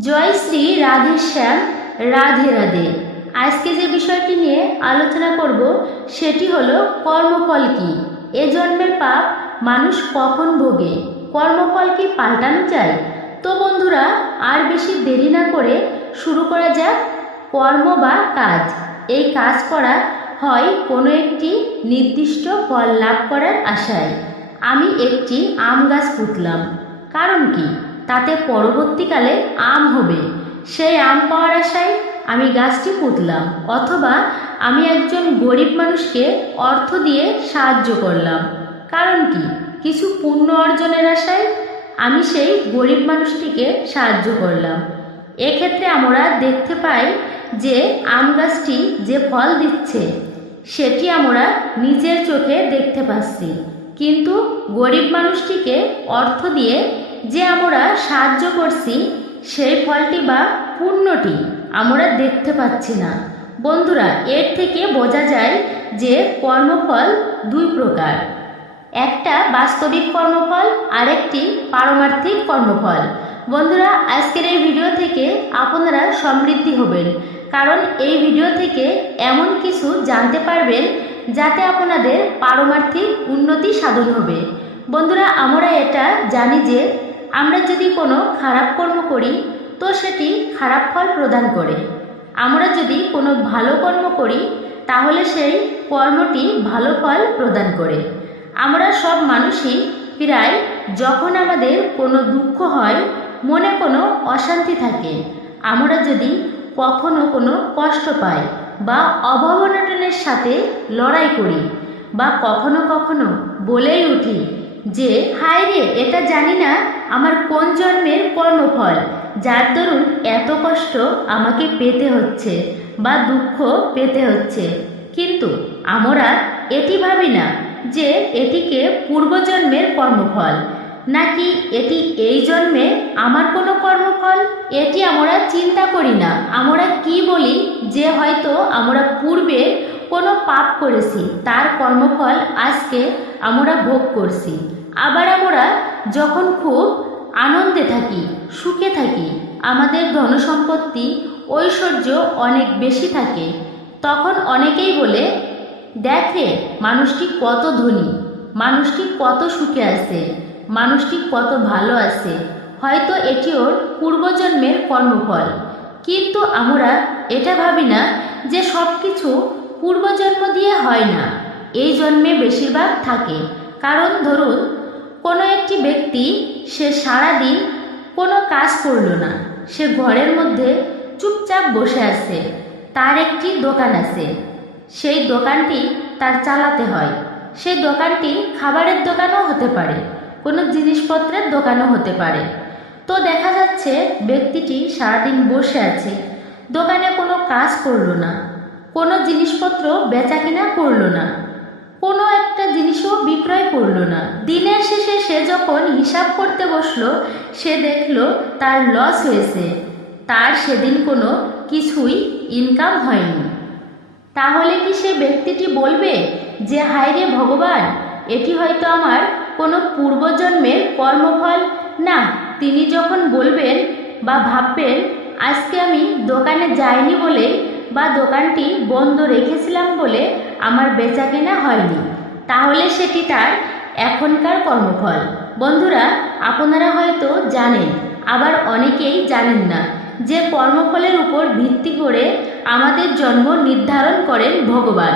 জয় শ্রী রাধেশ্যাম রাধে রাধে। আজকে যে বিষয়টি নিয়ে আলোচনা করব, সেটি হলো কর্মফল কি? এ জন্মের পাপ মানুষ কখন ভোগে? কর্মফল কি পাল্টানো যায়? তো বন্ধুরা, আর বেশি দেরি না করে শুরু করা যাক কর্ম বা কাজ। এই কাজ করা হয় কোনো একটি নির্দিষ্ট ফল লাভ করার আশায়। আমি একটি আম গাছ পুঁতলাম। কারণ কি? তাতে পরবর্তীকালে আম হবে। সেই আম পাওয়ার আশায় আমি গাছটি পুঁতলাম, অথবা আমি একজন গরিব মানুষকে অর্থ দিয়ে সাহায্য করলাম। কারণ কি? কিছু পুণ্য অর্জনের আশায় আমি সেই গরিব মানুষটিকে সাহায্য করলাম। এক্ষেত্রে আমরা দেখতে পাই যে আম গাছটি যে ফল দিচ্ছে, সেটি আমরা নিজের চোখে দেখতে পাচ্ছি। কিন্তু গরিব মানুষটিকে অর্থ দিয়ে যে আমরা সাহায্য করছি, সেই ফলটি বা পুণ্যটি আমরা দেখতে পাচ্ছি না। বন্ধুরা, এর থেকে বোঝা যায় যে কর্মফল দুই প্রকার। একটা বাস্তবিক কর্মফল, আরেকটি পারমার্থিক কর্মফল। বন্ধুরা, আজকের এই ভিডিও থেকে আপনারা সমৃদ্ধি হবেন। কারণ এই ভিডিও থেকে এমন কিছু জানতে পারবেন যাতে আপনাদের পারমার্থিক উন্নতি সাধন হবে। বন্ধুরা, আমরা এটা জানি যে আমরা যদি কোনো খারাপ কর্ম করি, তো সেটি খারাপ ফল প্রদান করে। আমরা যদি কোনো ভালো কর্ম করি, তাহলে সেই কর্মটি ভালো ফল প্রদান করে। আমরা সব মানুষই প্রায় যখন আমাদের কোনো দুঃখ হয়, মনে কোনো অশান্তি থাকে, আমরা যদি কখনো কোনো কষ্ট পাই বা অভাবনটনের সাথে লড়াই করি বা কখনো কখনো বলেই উঠি যে, হায় রে, এটা জানি না আমার কোন জন্মের কর্মফল? যার দরুন এত কষ্ট আমাকে পেতে হচ্ছে বা দুঃখ পেতে হচ্ছে। কিন্তু আমরা এটি ভাবি না যে এটিকে পূর্বজন্মের কর্মফল। নাকি এটি এই জন্মে আমার কোনো কর্মফল? এটি আমরা চিন্তা করি না। আমরা কি বলি যে হয়তো আমরা পূর্বে কোনো পাপ করেছি, তার কর্মফল আজকে আমরা ভোগ করছি। আবার আমরা যখন খুব আনন্দে থাকি, সুখে থাকি, আমাদের ধনসম্পত্তি, ঐশ্বর্য অনেক বেশি থাকে, তখন অনেকেই বলে, দেখে মানুষটি কত ধনী, মানুষটি কত সুখে আছে, মানুষটি কত ভালো আছে। হয়তো এটি ওর পূর্বজন্মের কর্মফল। কিন্তু আমরা এটা ভাবি না যে সব কিছু পূর্বজন্ম দিয়ে হয় না, এই জন্মে বেশিরভাগ থাকে। কারণ ধরুন কোনো একটি ব্যক্তি সে সারাদিন কোনো কাজ করল না। সে ঘরের মধ্যে চুপচাপ বসে আছে। তার একটি দোকান আছে। সেই দোকানটি তার চালাতে হয়। সেই দোকানটি খাবারের দোকানও হতে পারে, কোনো জিনিসপত্রের দোকানও হতে পারে। তো দেখা যাচ্ছে ব্যক্তিটি সারাদিন বসে আছে, দোকানে কোনো কাজ করল না, কোনো জিনিসপত্র বেচা কিনা করল না। কোনো একটা জিনিসও বিক্রয় করল না। দিনের শেষে সে যখন হিসাব করতে বসল, সে দেখল তার লস হয়েছে। তার সেদিন কোনো কিছুই ইনকাম হয়নি। তাহলে কি সে ব্যক্তিটি বলবে যে, হায় রে ভগবান, এটি হয়তো আমার কোনো পূর্বজন্মের কর্মফল না, তিনি যখন বলবেন বা ভাববেন, আজকে আমি দোকানে যাইনি বলে বা দোকানটি বন্ধ রেখেছিলাম বলে আমার বেচা কেনা হয়নি। তাহলে সেটি তার এখনকার কর্মফল। বন্ধুরা, আপনারা হয়তো জানেন, আবার অনেকেই জানেন না, যে কর্মফলের উপর ভিত্তি করে আমাদের জন্ম নির্ধারণ করেন ভগবান।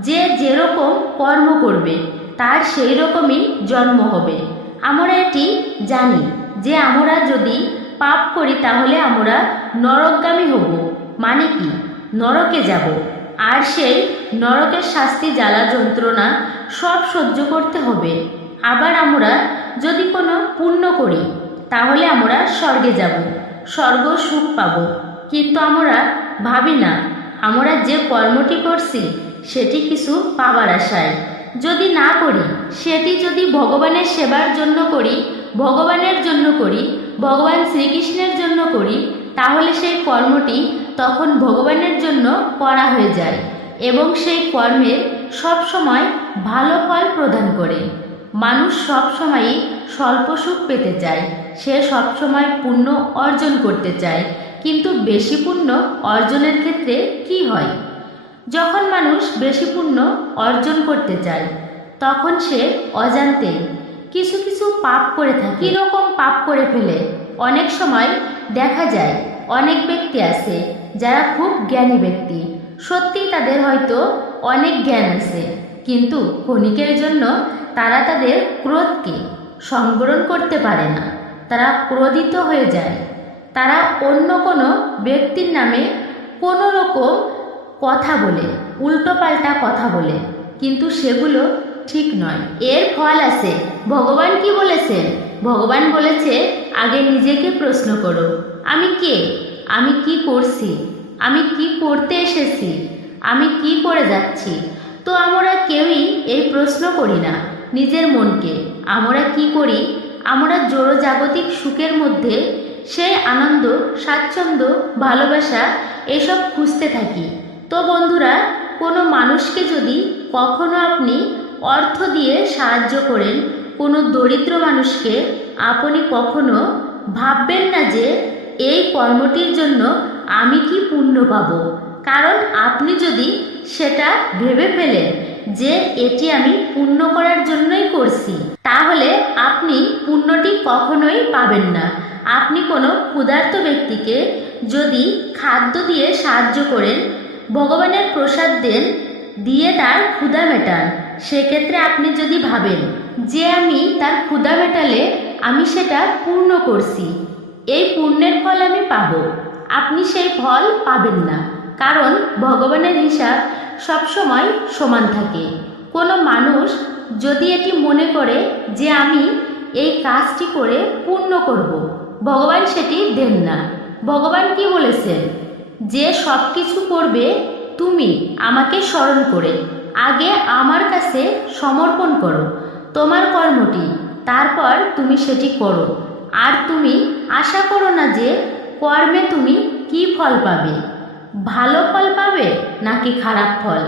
যে যেরকম কর্ম করবে, তার সেই রকমই জন্ম হবে। আমরা এটি জানি, যে আমরা যদি পাপ করি তাহলে আমরা নরকগামী হব। মানে কি? নরকে যাব। আর সেই নরকের শাস্তি জ্বালা যন্ত্রণা সব সহ্য করতে হবে। আবার আমরা যদি কোনো পুণ্য করি, তাহলে আমরা স্বর্গে যাব, স্বর্গ সুখ পাব। কিন্তু আমরা ভাবি না, আমরা যে কর্মটি করছি, সেটি কিছু পাবার আশায়। যদি না করি, সেটি যদি ভগবানের সেবার জন্য করি, ভগবানের জন্য করি, ভগবান শ্রীকৃষ্ণের জন্য করি, তাহলে সেই কর্মটি তখন ভগবানের জন্য করা হয়ে যায় এবং সেই কর্মের সব সময় ভালো ফল প্রদান করে। মানুষ সবসময়ই স্বল্প সুখ পেতে চায়। সে সবসময় পুণ্য অর্জন করতে চায়। কিন্তু বেশি পুণ্য অর্জনের ক্ষেত্রে কি হয়? যখন মানুষ বেশি পুণ্য অর্জন করতে চায়, তখন সে অজান্তে কিছু কিছু পাপ করে থাকে। কীরকম পাপ করে ফেলে? অনেক সময় দেখা যায়, অনেক ব্যক্তি আছে যারা খুব জ্ঞানী ব্যক্তি। সত্যিই তাদের হয়তো অনেক জ্ঞান আছে। কিন্তু ক্ষণিকের জন্য তারা তাদের ক্রোধকে সংবরণ করতে পারে না। তারা ক্রোধিত হয়ে যায়। তারা অন্য কোনো ব্যক্তির নামে কোনো রকম কথা বলে, উল্টোপাল্টা কথা বলে। কিন্তু সেগুলো ঠিক নয়। এর ফল আছে। ভগবান কি বলেছেন? ভগবান বলেছে, আগে নিজেকে প্রশ্ন করো, আমি কে? আমি কি করছি? আমি কি করতে এসেছি? আমি কি করে যাচ্ছি? তো আমরা কেউই এই প্রশ্ন করি না নিজের মনকে। আমরা কি করি? আমরা জড়জাগতিক সুখের মধ্যে সেই আনন্দ, স্বাচ্ছন্দ্য, ভালোবাসা এসব খুঁজতে থাকি। তো বন্ধুরা, কোনো মানুষকে যদি কখনো আপনি অর্থ দিয়ে সাহায্য করেন, কোনো দরিদ্র মানুষকে আপনি কখনো ভাববেন না যে এই কর্মটির জন্য আমি কি পুণ্য পাবো কারণ আপনি যদি সেটা ভেবে ফেলেন যে এটি আমি পুণ্য করার জন্যই করছি, তাহলে আপনি পুণ্যটি কখনোই পাবেন না। আপনি কোনো ক্ষুধার্ত ব্যক্তিকে যদি খাদ্য দিয়ে সাহায্য করেন, ভগবানের প্রসাদ দেন, দিয়ে তার ক্ষুধা মেটান, সেক্ষেত্রে আপনি যদি ভাবেন যে আমি তার ক্ষুধা মেটালে আমি সেটা পূর্ণ করছি এই পুণ্যের ফল আমি পাব। আপনি সেই ফল পাবেন না, কারণ ভগবানের হিসাব সবসময় সমান থাকে। কোনো মানুষ যদি এটি মনে করে যে আমি এই কাজটি করে পূর্ণ করব, ভগবান সেটি দেন না। ভগবান কি বলেছেন? যে সব কিছু করবে, তুমি আমাকে স্মরণ করে, আগে আমার কাছে সমর্পণ করো, তোমার কর্মটি, তারপর তুমি সেটি করো। আর তুমি আশা করো না যে কর্মে তুমি কি ফল পাবে? ভালো ফল পাবে নাকি খারাপ ফল?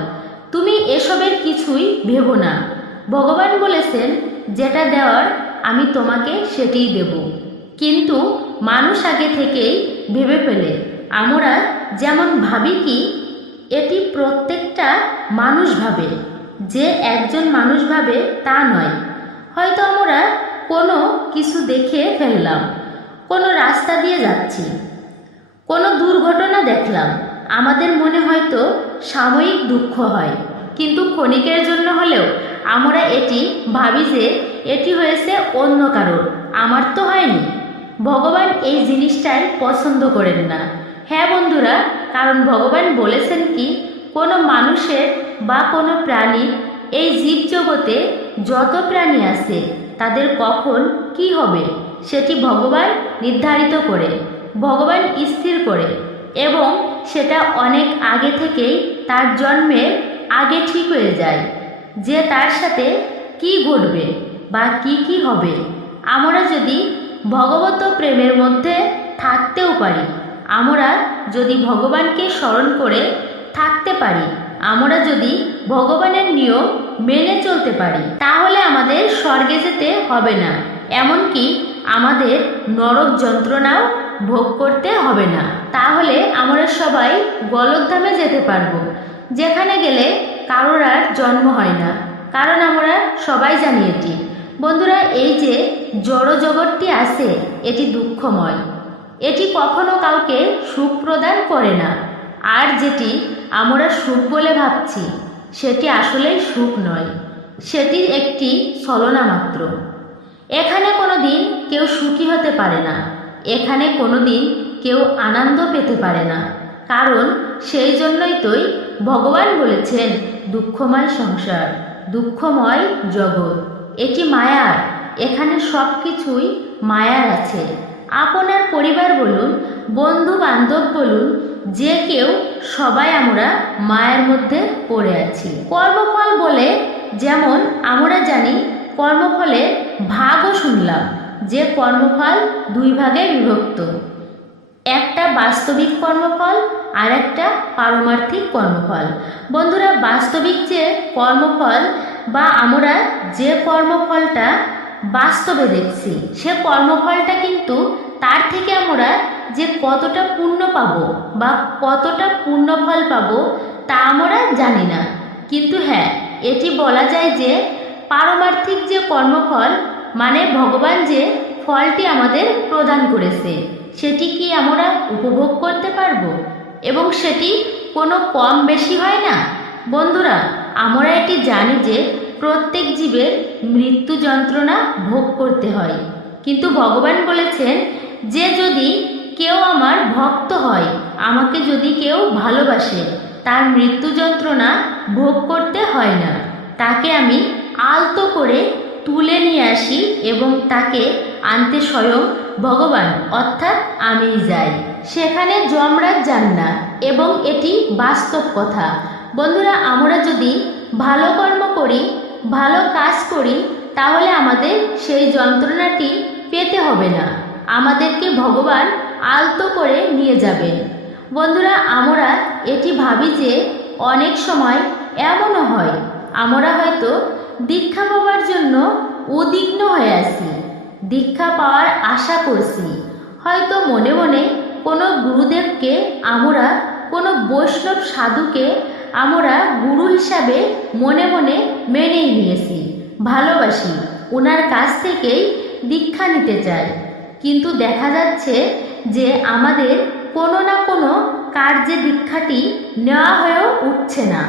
তুমি এসবের কিছুই ভেবো না। ভগবান বলেছেন, যেটা দেওয়ার আমি তোমাকে সেটিই দেব। কিন্তু মানুষ আগে থেকেই ভেবে ফেলে, আমরা যেমন ভাবি কি, এটি প্রত্যেকটা মানুষ ভাবে। যে একজন মানুষ ভাবে তা নয়। হয়তো আমরা কোনো কিছু দেখে ফেললাম, কোনো রাস্তা দিয়ে যাচ্ছি, কোনো দুর্ঘটনা দেখলাম। আমাদের মনে হয়তো সাময়িক দুঃখ হয়, কিন্তু ক্ষণিকের জন্য হলেও আমরা এটি ভাবি যে এটি হয়েছে অন্য কারোর আমার তো হয়নি। ভগবান এই জিনিসটাই পছন্দ করেন না। হ্যাঁ বন্ধুরা, কারণ ভগবান বলেছেন কি, কোনো মানুষের বা কোনো প্রাণী এই জীবজগতে যত প্রাণী আছে তাদের কখন কি হবে সেটি ভগবান নির্ধারিত করে, ভগবান স্থির করে এবং সেটা অনেক আগে থেকেই তার জন্মের আগে ঠিক হয়ে যায়। যে তার সাথে কি ঘটবে বা কি কি হবে, আমরা যদি ভগবত প্রেমের মধ্যে থাকতেও পারি, আমরা যদি ভগবানকে স্মরণ করে থাকতে পারি, আমরা যদি ভগবানের নিয়ম মেনে চলতে পারি। তাহলে আমাদের স্বর্গে যেতে হবে না। এমনকি আমাদের নরক যন্ত্রণাও ভোগ করতে হবে না। তাহলে আমরা সবাই গলকধামে যেতে পারব। যেখানে গেলে কারোর আর জন্ম হয় না। কারণ আমরা সবাই জানি এটি। বন্ধুরা, এই যে জড় জগৎটি আছে, এটি দুঃখময়। এটি কখনো কাউকে সুখ প্রদান করে না। আর যেটি আমরা সুখ বলে ভাবছি। সেটি আসলেই সুখ নয়। সেটি একটি ছলনা মাত্র। এখানে কোনো দিন কেউ সুখী হতে পারে না। এখানে কোনো দিন কেউ আনন্দ পেতে পারে না। কারণ সেই জন্যই তোই ভগবান বলেছেন, দুঃখময় সংসার, দুঃখময় জগৎ। এটি মায়ার। এখানে সব কিছুই মায়ার আছে। আপনার পরিবার বলুন বন্ধু বান্ধব বলুন যে কেউ সবাই আমরা মায়ের মধ্যে পড়ে আছি। কর্মফল বলে যেমন আমরা জানি কর্মফলের ভাগও শুনলাম যে কর্মফল দুই ভাগে বিভক্ত। একটা বাস্তবিক কর্মফল আর একটা পারমার্থিক কর্মফল। বন্ধুরা, বাস্তবিক যে কর্মফল বা আমরা যে কর্মফলটা বাস্তবে দেখছি, সে কর্মফলটা কিন্তু তার থেকে আমরা যে কতটা পুণ্য পাবো বা কতটা পুণ্যফল পাবো, তা আমরা জানি না। কিন্তু হ্যাঁ এটি বলা যায় যে পারমার্থিক যে কর্মফল মানে ভগবান যে ফলটি আমাদের প্রদান করেছে, সেটি কি আমরা উপভোগ করতে পারব? এবং সেটি কোনো কম বেশি হয় না? বন্ধুরা, আমরা এটি জানি যে প্রত্যেক জীবের মৃত্যু যন্ত্রণা ভোগ করতে হয়। কিন্তু ভগবান বলেছেন যে যদি কেউ আমার ভক্ত হয়, আমাকে যদি কেউ ভালোবাসে, তার মৃত্যু যন্ত্রণা ভোগ করতে হয় না। তাকে আমি আলতো করে তুলে নিয়ে আসি এবং তাকে আনতে স্বয়ং ভগবান, অর্থাৎ আমিই যাই। সেখানে যমরাজ যান না এবং এটি বাস্তব কথা। বন্ধুরা, আমরা যদি ভালো কর্ম করি, ভালো কাজ করি, তাহলে আমাদের সেই যন্ত্রণাটি পেতে হবে না। আমাদেরকে ভগবান আলতো করে নিয়ে যাবেন। বন্ধুরা, আমরা এটি ভাবি যে অনেক সময় এমনও হয়, আমরা হয়তো দীক্ষা পাওয়ার জন্য উদ্বিগ্ন হয়ে আছি, দীক্ষা পাওয়ার আশা করছি। হয়তো মনে মনে কোনো গুরুদেবকে আমরা, কোনো বৈষ্ণব সাধুকে আমরা গুরু হিসাবে মনে মনে মেনেই নিয়েছি, ভালোবাসি ওনার কাছ থেকেই দীক্ষা নিতে চাই। কিন্তু দেখা যাচ্ছে যে আমাদের কোনো না কোনো কার্যে দীক্ষাটি নেওয়া হয়েও উঠছে না।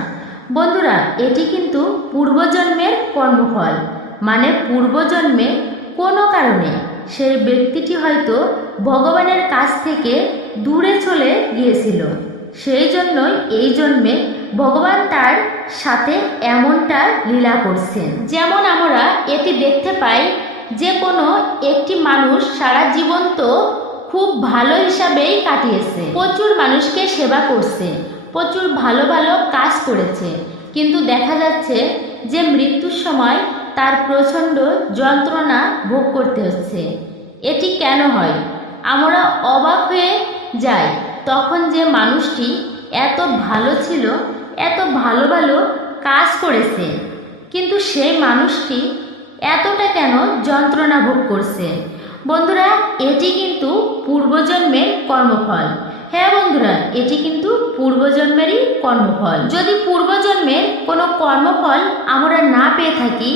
বন্ধুরা, এটি কিন্তু পূর্বজন্মের কর্মফল। মানে পূর্বজন্মে কোনো কারণে সেই ব্যক্তিটি হয়তো ভগবানের কাছ থেকে দূরে চলে গিয়েছিল। সেই জন্যই এই জন্মে ভগবান তার সাথে এমনটা লীলা করছেন। যেমন আমরা এটি দেখতে পাই যে কোনো একটি মানুষ সারা জীবন তো খুব ভালো হিসাবেই কাটিয়েছে। প্রচুর মানুষকে সেবা করছে, প্রচুর ভালো ভালো কাজ করেছে। কিন্তু দেখা যাচ্ছে যে মৃত্যুর সময় তার প্রচণ্ড যন্ত্রণা ভোগ করতে হচ্ছে। এটি কেন হয়? আমরা অবাক হয়ে যাই তখন যে মানুষটি এত ভালো ছিল, এত ভালো ভালো কাজ করেছে। কিন্তু সেই মানুষটি এতটা কেন যন্ত্রণা ভোগ করছে? বন্ধুরা, এটি কিন্তু পূর্বজন্মের কর্মফল। হ্যাঁ বন্ধুরা, এটি কিন্তু পূর্বজন্মেরই কর্মফল। যদি পূর্বজন্মের কোনো কর্মফল আমরা না পেয়ে থাকি,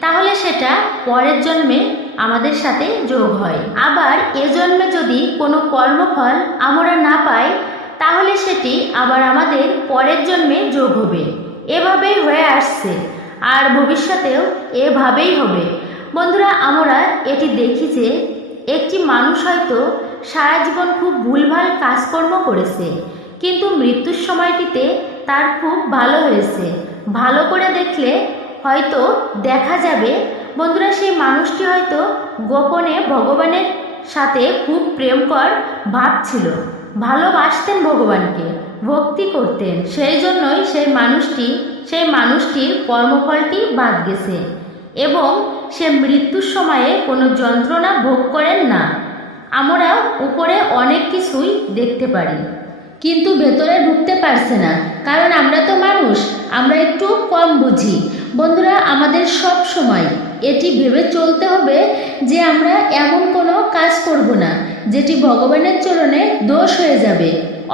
তাহলে সেটা পরের জন্মে আমাদের সাথে যোগ হয়। আবার এ জন্মে যদি কোনো কর্মফল আমরা না পাই, তাহলে সেটি আবার আমাদের পরের জন্মে যোগ হবে। এভাবেই হয়ে আসছে। আর ভবিষ্যতেও এভাবেই হবে। বন্ধুরা, আমরা এটি দেখি যে একটি মানুষ হয়তো সারা জীবন খুব ভুলভাল কাজকর্ম করেছে, কিন্তু মৃত্যুর সময়টিতে তার খুব ভালো হয়েছে। ভালো করে দেখলে হয়তো দেখা যাবে, বন্ধুরা, সেই মানুষটি হয়তো গোপনে ভগবানের সাথে খুব প্রেমকর ভাব ছিল ভালোবাসতেন ভগবানকে, ভক্তি করতেন, সেই জন্যই সেই মানুষটি সেই মানুষটির কর্মফলটি বাদ গেছে এবং সে মৃত্যুর সময়ে কোনো যন্ত্রণা ভোগ করেন না। আমরা উপরে অনেক কিছুই দেখতে পারি, কিন্তু ভেতরে ঢুকতে পারছে না, কারণ আমরা তো মানুষ, আমরা একটু কম বুঝি। বন্ধুরা, আমাদের সব সময় এটি ভেবে চলতে হবে যে আমরা এমন কোনো কাজ করব না, যেটি ভগবানের চরণে দোষ হয়ে যাবে,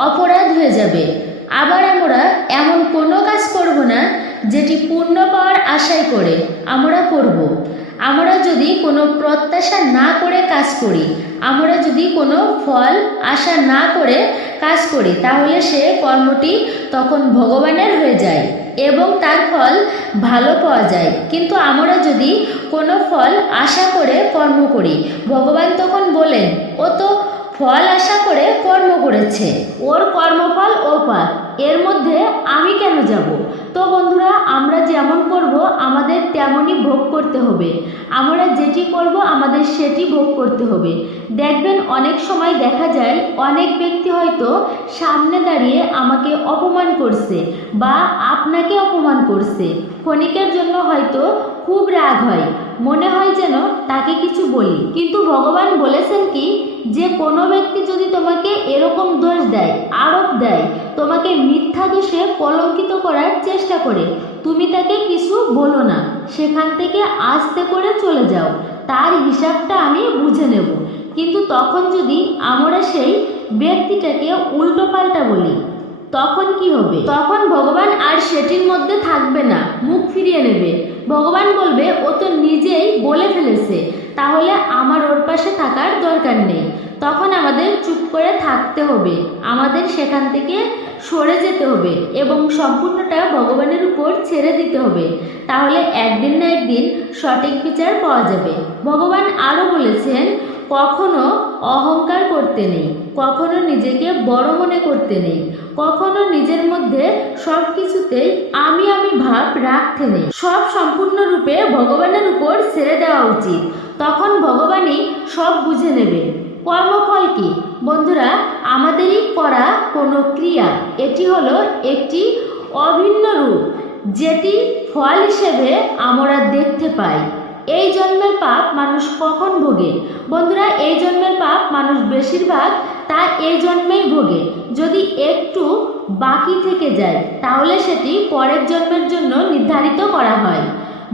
অপরাধ হয়ে যাবে। আবার আমরা এমন কোনো কাজ করব না যেটি পূর্ণ পাওয়ার আশায় করে আমরা করব। আমরা যদি কোনো প্রত্যাশা না করে কাজ করি, আমরা যদি কোনো ফল আশা না করে কাজ করি, তাহলে সে কর্মটি তখন ভগবানের হয়ে যায় এবং তার ফল ভালো পাওয়া যায়। কিন্তু আমরা যদি কোনো ফল আশা করে কর্ম করি, ভগবান তখন বলেন ও তো ফল আশা করে কর্ম করেছে। ওর কর্মফল ও পাক এর মধ্যে আমি কেন যাব? তো বন্ধুরা, আমরা যেমন করব, আমাদের তেমনই ভোগ করতে হবে। আমরা যেটি করব, আমাদের সেটি ভোগ করতে হবে। দেখবেন, অনেক সময় দেখা যায়, অনেক ব্যক্তি হয়তো সামনে দাঁড়িয়ে আমাকে অপমান করছে বা আপনাকে অপমান করছে। ক্ষণিকের জন্য হয়তো খুব রাগ হয়। মনে হয় যেন তাকে কিছু বলি। কিন্তু ভগবান বলেছেন কি, যে কোনো ব্যক্তি যদি তোমাকে এরকম দোষ দেয়, আরোপ দেয়, তোমাকে মিথ্যা দোষে কলঙ্কিত করার চেষ্টা করে, তুমি তাকে কিছু বলো না। সেখান থেকে আস্তে করে চলে যাও। তার হিসাবটা আমি বুঝে নেব। কিন্তু তখন যদি আমরা সেই ব্যক্তিটাকে উল্টো পাল্টা বলি, তখন কি হবে? তখন ভগবান আর সেটির মধ্যে থাকবে না। মুখ ফিরিয়ে নেবে। ভগবান বলবে, ও তো নিজেই বলে ফেলেছে, তাহলে আমার ওর পাশে থাকার দরকার নেই। তখন আমাদের চুপ করে থাকতে হবে, আমাদের সেখান থেকে সরে যেতে হবে এবং সম্পূর্ণটা ভগবানের উপর ছেড়ে দিতে হবে। তাহলে একদিন না একদিন সঠিক বিচার পাওয়া যাবে। ভগবান আরও বলেছেন কখনো অহংকার করতে নেই, কখনো নিজেকে বড় মনে করতে নেই, কখনো নিজের মধ্যে সব কিছুতেই আমি আমি ভাব রাখতে নেই। সব সম্পূর্ণরূপে ভগবানের উপর ছেড়ে দেওয়া উচিত। তখন ভগবানই সব বুঝে নেবে। কর্মফল কি? বন্ধুরা, আমাদেরই করা কোনো ক্রিয়া। এটি হলো একটি অভিন্ন রূপ, যেটি ফল হিসেবে আমরা দেখতে পাই। এই জন্মের পাপ মানুষ কখন ভোগে? বন্ধুরা, এই জন্মের পাপ মানুষ বেশিরভাগ তা এই জন্মেই ভোগে। যদি একটু বাকি থেকে যায়, তাহলে সেটি পরের জন্মের জন্য নির্ধারিত করা হয়।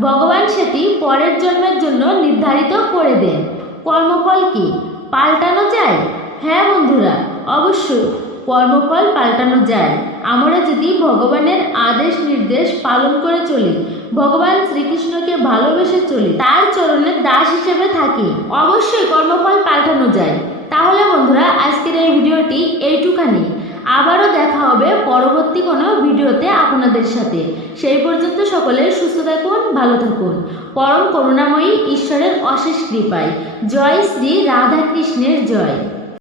ভগবান সেটি পরের জন্মের জন্য নির্ধারিত করে দেন। কর্মফল কি? পাল্টানো যায়? হ্যাঁ বন্ধুরা, অবশ্যই কর্মফল পাল্টানো যায়। আমরা যদি ভগবানের আদেশ নির্দেশ পালন করে চলি ভগবান শ্রীকৃষ্ণকে ভালোবেসে চলি। তার চরণের দাস হিসেবে থাকি। অবশ্যই কর্মফল পাল্টানো যায়। তাহলে বন্ধুরা, আজকের এই ভিডিওটি এইটুখানি। আবারও দেখা হবে পরবর্তী কোনো ভিডিওতে আপনাদের সাথে। সেই পর্যন্ত সকলে সুস্থ থাকুন, ভালো থাকুন। পরম করুণাময়ী ঈশ্বরের অশেষ কৃপায়। জয় শ্রী রাধা কৃষ্ণের জয়।